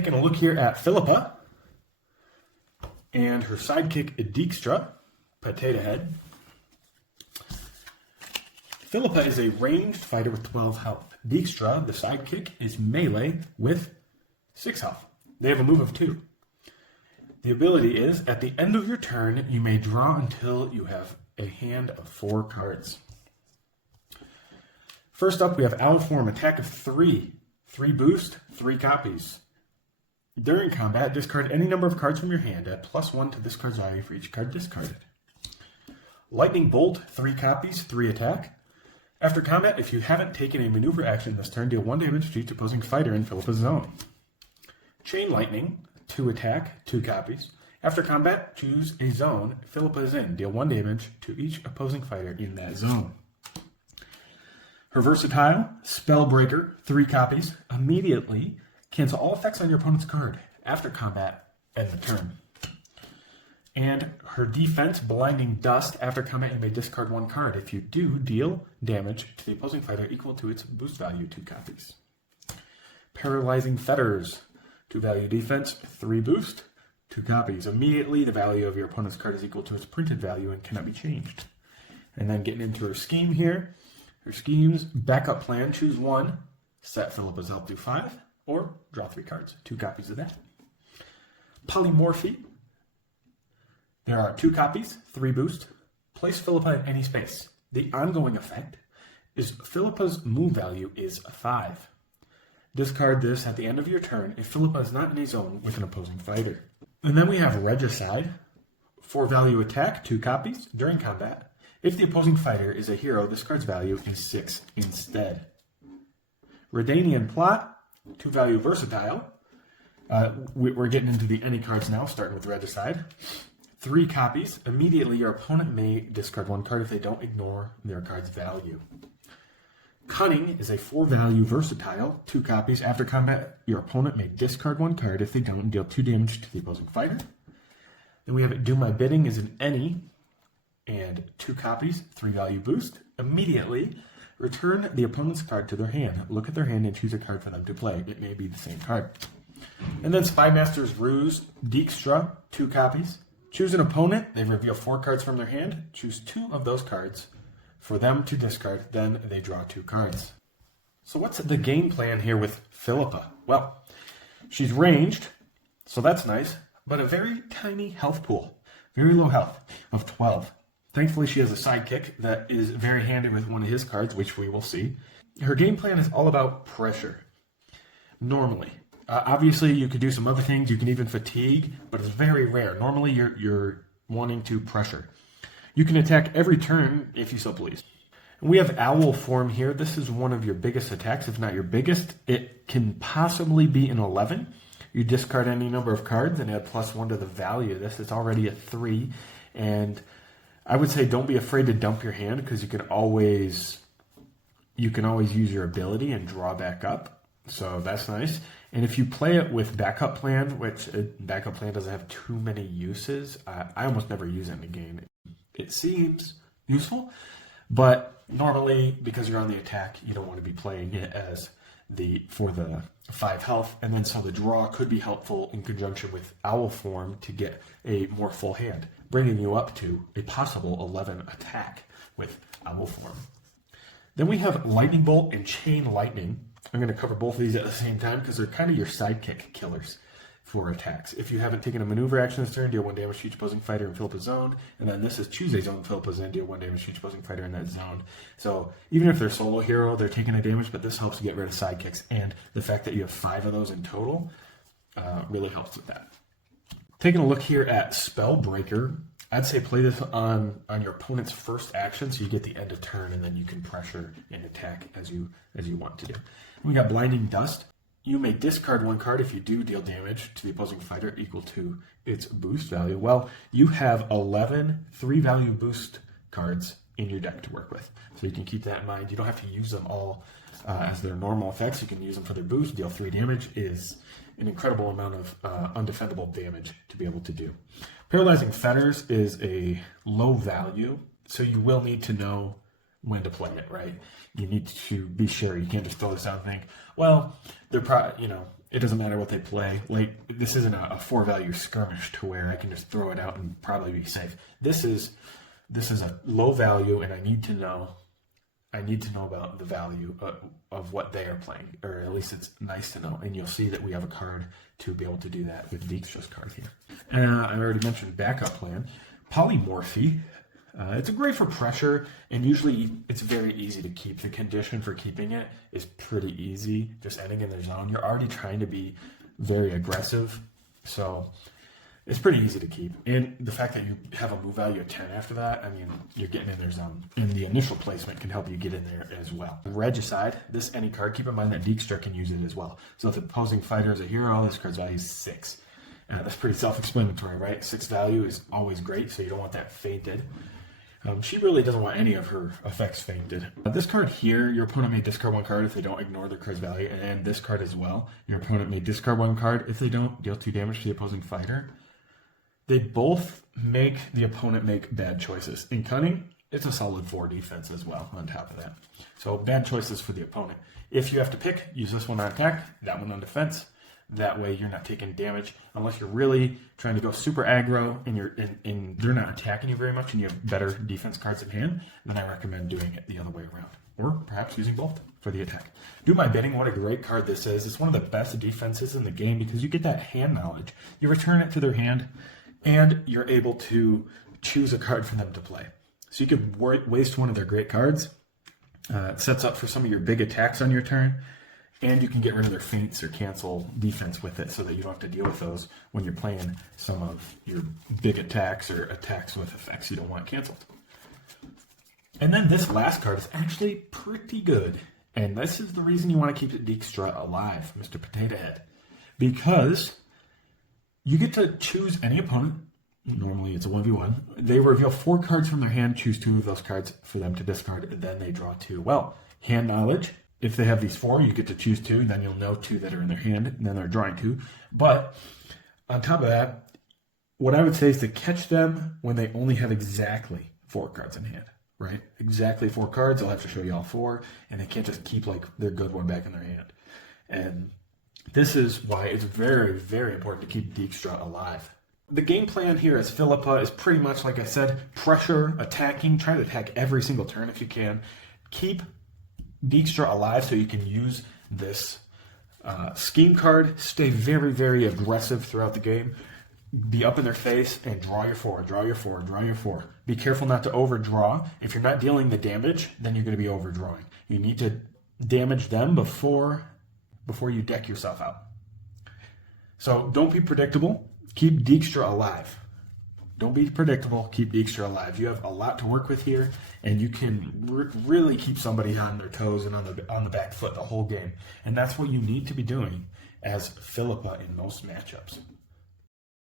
Taking a look here at Philippa and her sidekick Dijkstra, Potato Head. Philippa is a ranged fighter with 12 health. Dijkstra, the sidekick, is melee with 6 health. They have a move of 2. The ability is, at the end of your turn, you may draw until you have a hand of 4 cards. First up, we have Owl Form, attack of 3. 3 boost, 3 copies. During combat, discard any number of cards from your hand at +1 to this card's value for each card discarded. Lightning Bolt, 3 copies, 3 attack. After combat, if you haven't taken a maneuver action this turn, deal 1 damage to each opposing fighter in Philippa's zone. Chain Lightning, 2 attack, 2 copies. After combat, choose a zone Philippa is in. Deal 1 damage to each opposing fighter in that zone. Her versatile, Spellbreaker, 3 copies. Immediately cancel all effects on your opponent's card. After combat, end the turn. And her defense, Blinding Dust. After combat, you may discard 1 card. If you do, deal damage to the opposing fighter equal to its boost value, 2 copies. Paralyzing Fetters, 2 value defense, 3 boost, 2 copies. Immediately, the value of your opponent's card is equal to its printed value and cannot be changed. And then getting into her scheme here. Her scheme's backup plan, choose 1, set Philippa's health to 5, or draw 3 cards, 2 copies of that. Polymorphy. There are 2 copies, 3 boost. Place Philippa in any space. The ongoing effect is Philippa's move value is 5. Discard this at the end of your turn if Philippa is not in a zone with an opposing fighter. And then we have Regicide. 4 value attack, 2 copies. During combat, if the opposing fighter is a hero, this card's value is 6 instead. Redanian Plot, 2 value versatile. We're getting into the any cards now, starting with Regicide. 3 copies. Immediately, your opponent may discard 1 card if they don't ignore their card's value. Cunning is a 4 value versatile, 2 copies. After combat, your opponent may discard 1 card. If they don't, deal 2 damage to the opposing fighter. Then we have it Do My Bidding is an any, and 2 copies, 3 value boost. Immediately, return the opponent's card to their hand. Look at their hand and choose a card for them to play. It may be the same card. And then Spymaster's Ruse, Dijkstra, 2 copies. Choose an opponent. They reveal 4 cards from their hand. Choose 2 of those cards for them to discard. Then they draw 2 cards. So what's the game plan here with Philippa? Well, she's ranged, so that's nice, but a very tiny health pool. Very low health of 12. Thankfully, she has a sidekick that is very handy with one of his cards, which we will see. Her game plan is all about pressure. Normally. Obviously, you could do some other things. You can even fatigue, but it's very rare. Normally, you're wanting to pressure. You can attack every turn if you so please. We have Owl Form here. This is one of your biggest attacks, if not your biggest. It can possibly be an 11. You discard any number of cards and add +1 to the value of this. It's already a 3. And I would say don't be afraid to dump your hand because you can always use your ability and draw back up. So that's nice. And if you play it with backup plan, which backup plan doesn't have too many uses, I almost never use it in the game. It seems useful, but normally because you're on the attack, you don't want to be playing it as for the 5 health, and then so the draw could be helpful in conjunction with Owl Form to get a more full hand, bringing you up to a possible 11 attack with Owl Form. Then we have Lightning Bolt and Chain Lightning. I'm going to cover both of these at the same time because they're kind of your sidekick killers for attacks. If you haven't taken a maneuver action this turn, deal 1 damage to each opposing fighter in Philippa's zone. And then this is choose a zone Philippa's in, deal 1 damage to each opposing fighter in that zone. So even if they're solo hero, they're taking a damage, but this helps get rid of sidekicks. And the fact that you have 5 of those in total really helps with that. Taking a look here at Spellbreaker, I'd say play this on your opponent's first action so you get the end of turn and then you can pressure and attack as you want to do. We got Blinding Dust. You may discard 1 card. If you do, deal damage to the opposing fighter equal to its boost value. Well, you have 11 3-value boost cards in your deck to work with. So you can keep that in mind. You don't have to use them all as their normal effects. You can use them for their boost. Deal 3 damage is an incredible amount of undefendable damage to be able to do. Paralyzing Fetters is a low value, so you will need to know when to play it, right? You need to be sure. You can't just throw this out and think, well, they're It doesn't matter what they play. Like, this isn't a 4-value skirmish to where I can just throw it out and probably be safe. This is a low value, and I need to know about the value of what they are playing, or at least it's nice to know. And you'll see that we have a card to be able to do that with Dijkstra's card here. I already mentioned backup plan, polymorphy. It's great for pressure, and usually it's very easy to keep. The condition for keeping it is pretty easy, just ending in their zone. You're already trying to be very aggressive, so it's pretty easy to keep. And the fact that you have a move value of 10 after that, I mean, you're getting in their zone. And the initial placement can help you get in there as well. Regicide, this any card, keep in mind that Dijkstra can use it as well. So if the opposing fighter is a hero, this card's value is 6. That's pretty self-explanatory, right? 6 value is always great, so you don't want that fainted. She really doesn't want any of her effects fainted. This card here, your opponent may discard 1 card if they don't ignore their card's value, and this card as well. Your opponent may discard 1 card if they don't deal 2 damage to the opposing fighter. They both make the opponent make bad choices. In cunning, it's a solid 4 defense as well on top of that. So bad choices for the opponent. If you have to pick, use this one on attack, that one on defense. That way you're not taking damage unless you're really trying to go super aggro and they're not attacking you very much and you have better defense cards in hand, then I recommend doing it the other way around. Or perhaps using both for the attack. Do My Bidding, what a great card this is. It's one of the best defenses in the game because you get that hand knowledge. You return it to their hand and you're able to choose a card for them to play. So you could waste one of their great cards. It sets up for some of your big attacks on your turn. And you can get rid of their feints or cancel defense with it so that you don't have to deal with those when you're playing some of your big attacks or attacks with effects you don't want canceled. And then this last card is actually pretty good. And this is the reason you want to keep Dijkstra alive, Mr. Potato Head. Because you get to choose any opponent. Normally it's a 1v1. They reveal 4 cards from their hand, choose 2 of those cards for them to discard, and then they draw 2. Well, hand knowledge. If they have these 4, you get to choose 2, then you'll know 2 that are in their hand, and then they're drawing 2. But on top of that, what I would say is to catch them when they only have exactly 4 cards in hand, right? Exactly 4 cards, they'll have to show you all 4, and they can't just keep like their good one back in their hand. And this is why it's very, very important to keep Dijkstra alive. The game plan here as Philippa is pretty much, like I said, pressure, attacking, try to attack every single turn if you can. Keep Dijkstra alive so you can use this scheme card. Stay very, very aggressive throughout the game. Be up in their face and draw your 4, draw your 4, draw your 4. Be careful not to overdraw. If you're not dealing the damage, then you're going to be overdrawing. You need to damage them before you deck yourself out. So don't be predictable. Keep Dijkstra alive. Don't be predictable. Keep Dijkstra alive. You have a lot to work with here, and you can really keep somebody on their toes and on the back foot the whole game. And that's what you need to be doing as Philippa in most matchups.